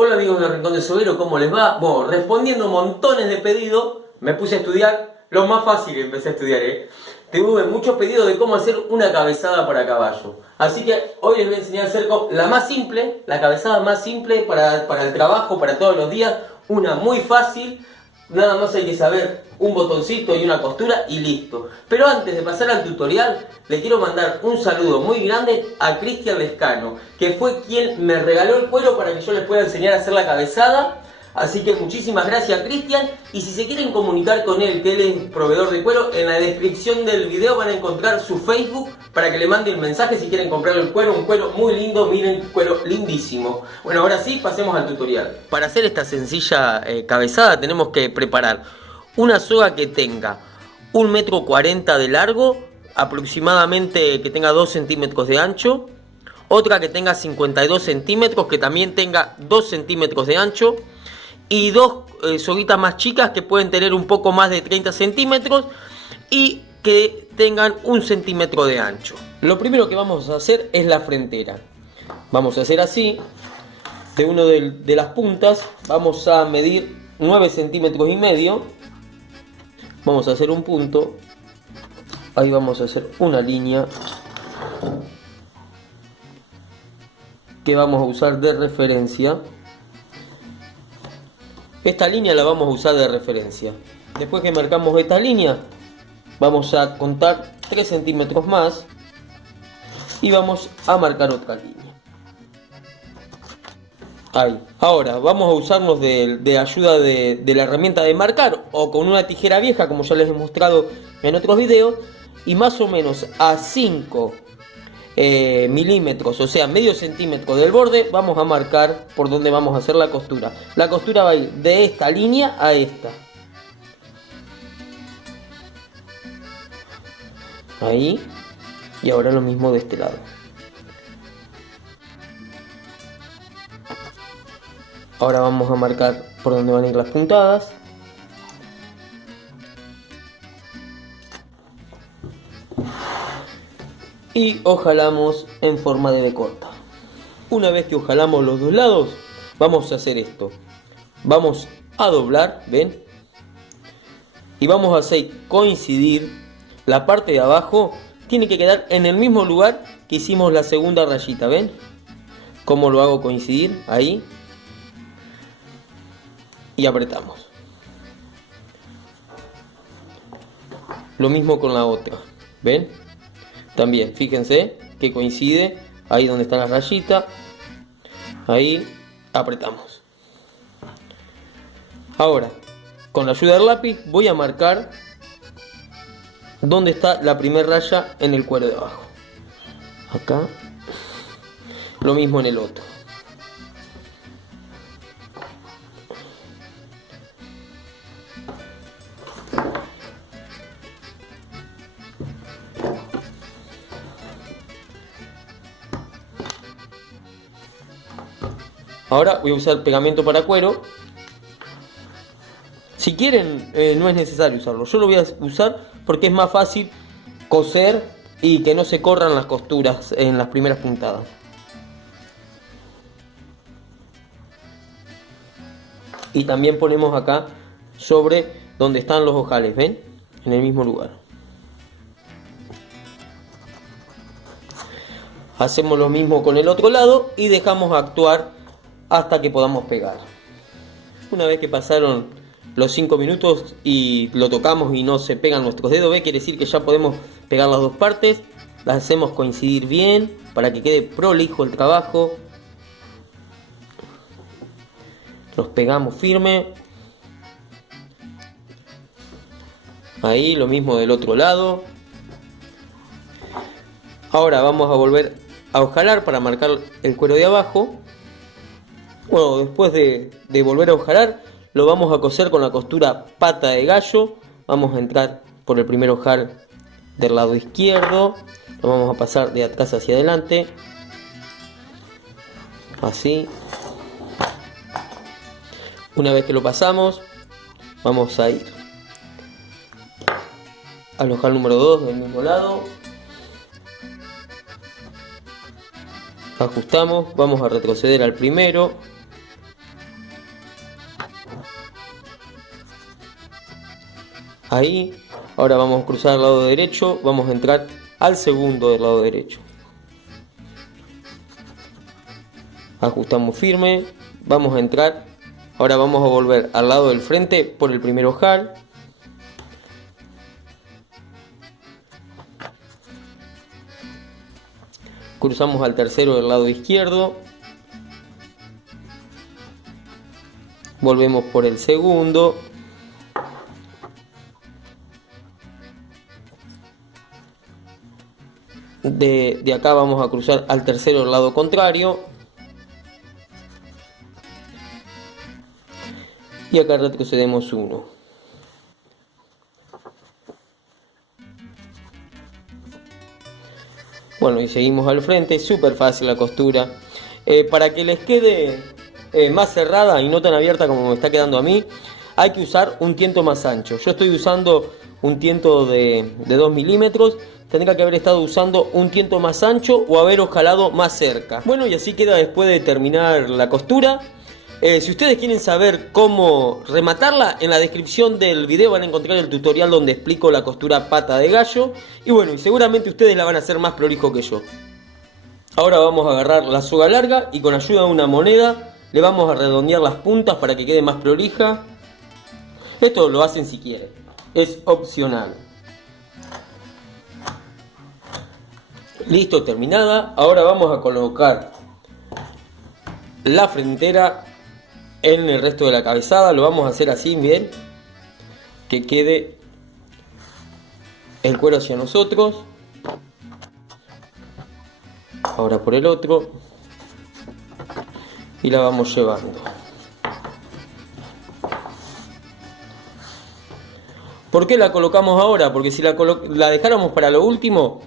Hola amigos del Rincón del Suegrero, ¿cómo les va? Bueno, respondiendo montones de pedidos, me puse a estudiar, lo más fácil que empecé a estudiar, Tuve muchos pedidos de cómo hacer una cabezada para caballo. Así que hoy les voy a enseñar a hacer la más simple, la cabezada más simple para el trabajo, para todos los días. Una muy fácil, nada más hay que saber un botoncito y una costura y listo. Pero antes de pasar al tutorial, le quiero mandar un saludo muy grande a Cristian Lescano, que fue quien me regaló el cuero para que yo les pueda enseñar a hacer la cabezada. Así que muchísimas gracias, Cristian, y si se quieren comunicar con él, que él es proveedor de cuero, en la descripción del video van a encontrar su Facebook para que le manden un mensaje si quieren comprarle el cuero, un cuero muy lindo, miren, cuero lindísimo. Bueno, ahora sí, pasemos al tutorial. Para hacer esta sencilla cabezada tenemos que preparar una soga que tenga 1,40 m de largo, aproximadamente que tenga 2 centímetros de ancho, otra que tenga 52 centímetros, que también tenga 2 centímetros de ancho, y dos soguitas más chicas que pueden tener un poco más de 30 centímetros y que tengan 1 centímetro de ancho. Lo primero que vamos a hacer es la frentera. Vamos a hacer así, de una de las puntas vamos a medir 9 centímetros y medio. Vamos a hacer un punto, ahí vamos a hacer una línea que vamos a usar de referencia. Esta línea la vamos a usar de referencia. Después que marcamos esta línea, vamos a contar 3 centímetros más y vamos a marcar otra línea. Ahí. Ahora vamos a usarnos de ayuda de la herramienta de marcar o con una tijera vieja, como ya les he mostrado en otros videos, y más o menos a 5 milímetros, o sea medio centímetro del borde, vamos a marcar por donde vamos a hacer la costura. La costura va a ir de esta línea a esta. Ahí. Y ahora lo mismo de este lado. Ahora vamos a marcar por donde van a ir las puntadas. Y ojalamos en forma de B corta. Una vez que ojalamos los dos lados, vamos a hacer esto. Vamos a doblar, ¿ven? Y vamos a hacer coincidir la parte de abajo. Tiene que quedar en el mismo lugar que hicimos la segunda rayita, ¿ven? ¿Cómo lo hago coincidir? Ahí. Y apretamos. Lo mismo con la otra, ¿ven? También, fíjense que coincide ahí donde está la rayita. Ahí apretamos. Ahora, con la ayuda del lápiz voy a marcar dónde está la primera raya en el cuero de abajo. Acá. Lo mismo en el otro. Ahora voy a usar pegamento para cuero. Si quieren, no es necesario usarlo. Yo lo voy a usar porque es más fácil coser y que no se corran las costuras en las primeras puntadas. Y también ponemos acá sobre donde están los ojales, ¿ven? En el mismo lugar. Hacemos lo mismo con el otro lado y dejamos actuar hasta que podamos pegar. Una vez que pasaron los 5 minutos y lo tocamos y no se pegan nuestros dedos, ¿ve? Quiere decir que ya podemos pegar las dos partes. Las hacemos coincidir bien para que quede prolijo el trabajo. Los pegamos firme. Ahí, lo mismo del otro lado. Ahora vamos a volver a ojalar para marcar el cuero de abajo. Bueno, después de volver a ojalar, lo vamos a coser con la costura pata de gallo. Vamos a entrar por el primer ojal del lado izquierdo. Lo vamos a pasar de atrás hacia adelante. Así. Una vez que lo pasamos, vamos a ir al ojal número 2 del mismo lado. Ajustamos, vamos a retroceder al primero. Ahí. Ahora vamos a cruzar al lado derecho, vamos a entrar al segundo del lado derecho. Ajustamos firme, vamos a entrar. Ahora vamos a volver al lado del frente por el primer ojal. Cruzamos al tercero del lado izquierdo. Volvemos por el segundo. De acá vamos a cruzar al tercero del lado contrario. Y acá retrocedemos uno. Bueno, y seguimos al frente, súper fácil la costura. Para que les quede más cerrada y no tan abierta como me está quedando a mí, hay que usar un tiento más ancho. Yo estoy usando un tiento de 2 milímetros. Tendría que haber estado usando un tiento más ancho o haber ojalado más cerca. Bueno, y así queda después de terminar la costura. Si ustedes quieren saber cómo rematarla, en la descripción del video van a encontrar el tutorial donde explico la costura pata de gallo. Y bueno, y seguramente ustedes la van a hacer más prolijo que yo. Ahora vamos a agarrar la soga larga y con ayuda de una moneda le vamos a redondear las puntas para que quede más prolija. Esto lo hacen si quieren, es opcional. Listo, terminada. Ahora vamos a colocar la frentera en el resto de la cabezada. Lo vamos a hacer así, bien, que quede el cuero hacia nosotros. Ahora por el otro y la vamos llevando. ¿Por qué la colocamos ahora? Porque si la dejáramos para lo último,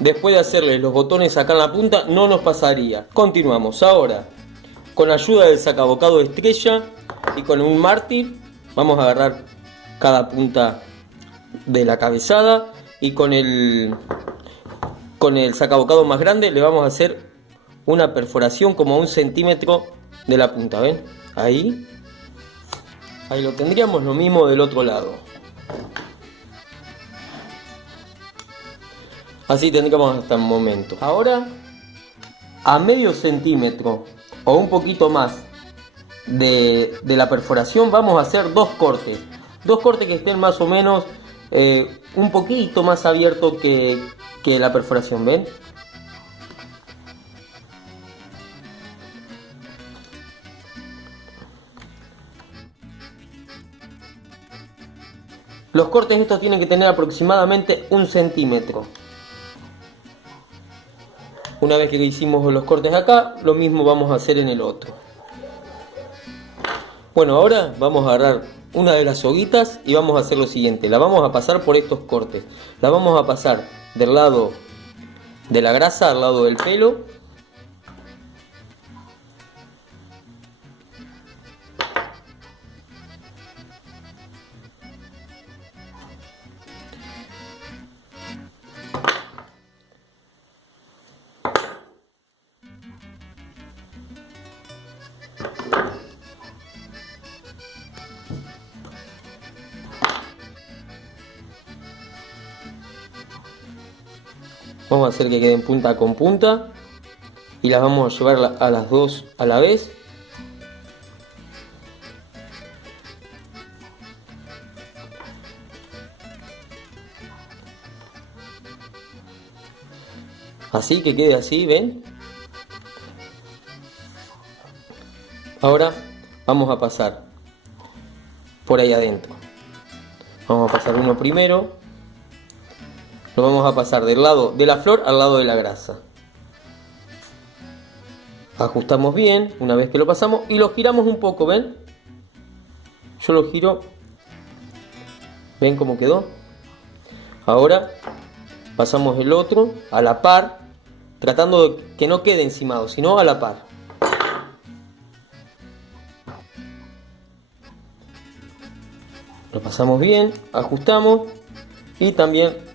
después de hacerle los botones acá en la punta, no nos pasaría. Continuamos. Ahora, con ayuda del sacabocado de estrella y con un mártir, vamos a agarrar cada punta de la cabezada y con el sacabocado más grande le vamos a hacer una perforación como a 1 centímetro de la punta. ¿Ven? Ahí lo tendríamos, lo mismo del otro lado. Así tendríamos hasta el momento. Ahora, a medio centímetro o un poquito más de la perforación, vamos a hacer 2 cortes. 2 cortes que estén más o menos un poquito más abiertos que la perforación. ¿Ven? Los cortes estos tienen que tener aproximadamente 1 centímetro. Una vez que hicimos los cortes acá, lo mismo vamos a hacer en el otro. Bueno, ahora vamos a agarrar una de las soguitas y vamos a hacer lo siguiente. La vamos a pasar por estos cortes. La vamos a pasar del lado de la grasa al lado del pelo. Vamos a hacer que queden punta con punta y las vamos a llevar a las dos a la vez. Así, que quede así, ¿ven? Ahora vamos a pasar por ahí adentro. Vamos a pasar uno primero. Lo vamos a pasar del lado de la flor al lado de la grasa. Ajustamos bien una vez que lo pasamos y lo giramos un poco, ¿ven? Yo lo giro. ¿Ven cómo quedó? Ahora pasamos el otro a la par, tratando de que no quede encimado, sino a la par. Lo pasamos bien, ajustamos y también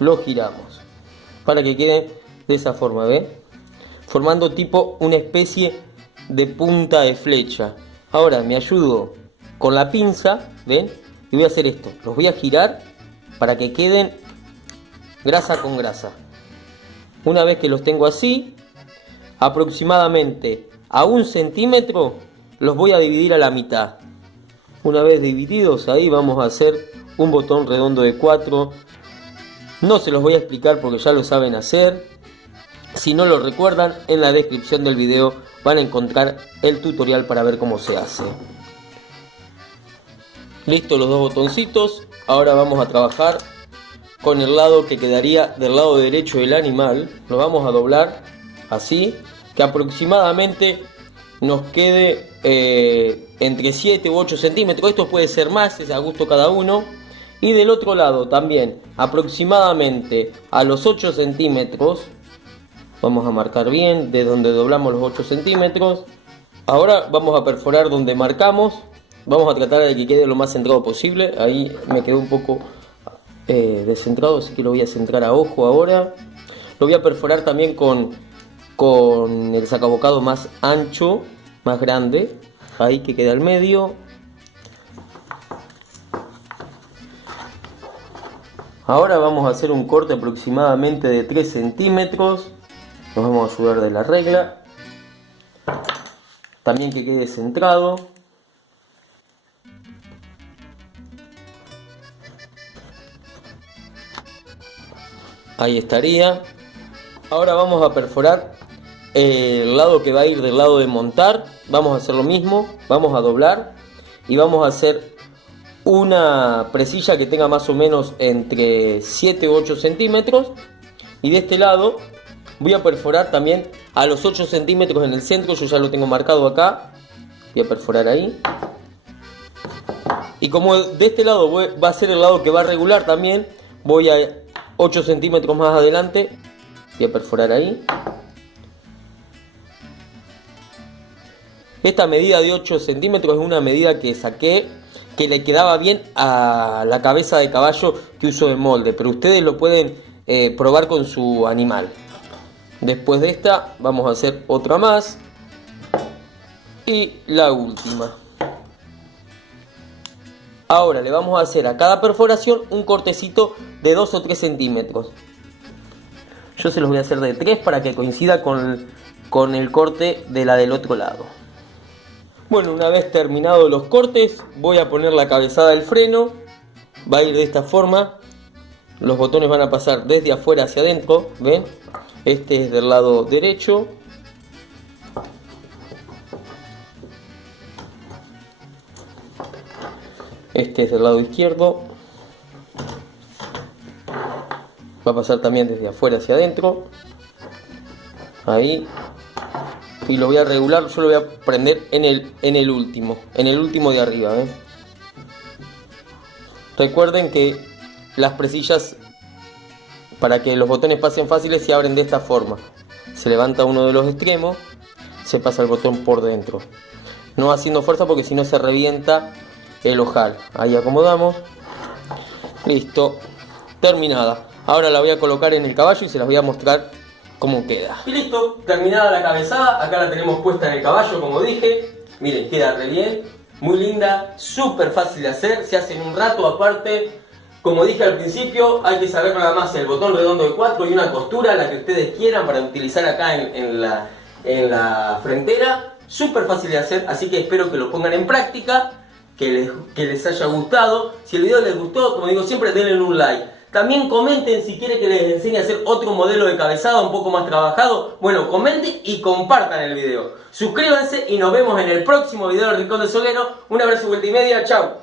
lo giramos para que quede de esa forma, ¿ven? Formando tipo una especie de punta de flecha. Ahora me ayudo con la pinza, ¿ven? y voy a hacer esto. Los voy a girar para que queden grasa con grasa. Una vez que los tengo así, aproximadamente a 1 centímetro, los voy a dividir a la mitad. Una vez divididos, ahí vamos a hacer un botón redondo de 4. No se los voy a explicar porque ya lo saben hacer. Si no lo recuerdan, en la descripción del video van a encontrar el tutorial para ver cómo se hace. Listo los 2 botoncitos. Ahora vamos a trabajar con el lado que quedaría del lado derecho del animal. Lo vamos a doblar así, que aproximadamente nos quede entre 7 u 8 centímetros. Esto puede ser más, es a gusto cada uno. Y del otro lado también, aproximadamente a los 8 centímetros. Vamos a marcar bien de donde doblamos los 8 centímetros. Ahora vamos a perforar donde marcamos. Vamos a tratar de que quede lo más centrado posible. Ahí me quedó un poco descentrado, así que lo voy a centrar a ojo ahora. Lo voy a perforar también con el sacabocado más ancho, más grande. Ahí que queda al medio. Ahora vamos a hacer un corte aproximadamente de 3 centímetros. Nos vamos a ayudar de la regla. También que quede centrado. Ahí estaría. Ahora vamos a perforar el lado que va a ir del lado de montar. Vamos a hacer lo mismo. Vamos a doblar. Y vamos a hacer una presilla que tenga más o menos entre 7 u 8 centímetros. Y de este lado voy a perforar también a los 8 centímetros en el centro. Yo ya lo tengo marcado acá. Voy a perforar ahí. Y como de este lado va a ser el lado que va a regular también, voy a 8 centímetros más adelante. Voy a perforar ahí. Esta medida de 8 centímetros es una medida que saqué, que le quedaba bien a la cabeza de caballo que uso de molde. Pero ustedes lo pueden probar con su animal. Después de esta vamos a hacer otra más. Y la última. Ahora le vamos a hacer a cada perforación un cortecito de 2 o 3 centímetros. Yo se los voy a hacer de 3 para que coincida con el corte de la del otro lado. Bueno, una vez terminados los cortes, voy a poner la cabezada del freno. Va a ir de esta forma. Los botones van a pasar desde afuera hacia adentro. ¿Ven? Este es del lado derecho. Este es del lado izquierdo. Va a pasar también desde afuera hacia adentro. Ahí. Y lo voy a regular. Yo lo voy a prender en el último. En el último de arriba. Recuerden que las presillas, para que los botones pasen fáciles, se abren de esta forma. Se levanta uno de los extremos. Se pasa el botón por dentro. No haciendo fuerza porque si no se revienta el ojal. Ahí acomodamos. Listo. Terminada. Ahora la voy a colocar en el caballo y se las voy a mostrar cómo queda. Y listo. Terminada la cabezada. Acá la tenemos puesta en el caballo, como dije. Miren, queda re bien. Muy linda. Súper fácil de hacer. Se hace en un rato. Aparte, como dije al principio, hay que saber nada más el botón redondo de 4 y una costura, la que ustedes quieran, para utilizar acá en la frentera. Súper fácil de hacer. Así que espero que lo pongan en práctica. Que les haya gustado. Si el video les gustó, como digo siempre, denle un like. También comenten si quieren que les enseñe a hacer otro modelo de cabezada un poco más trabajado. Bueno, comenten y compartan el video. Suscríbanse y nos vemos en el próximo video del Rincón del Solero. Un abrazo, vuelta y media. Chau.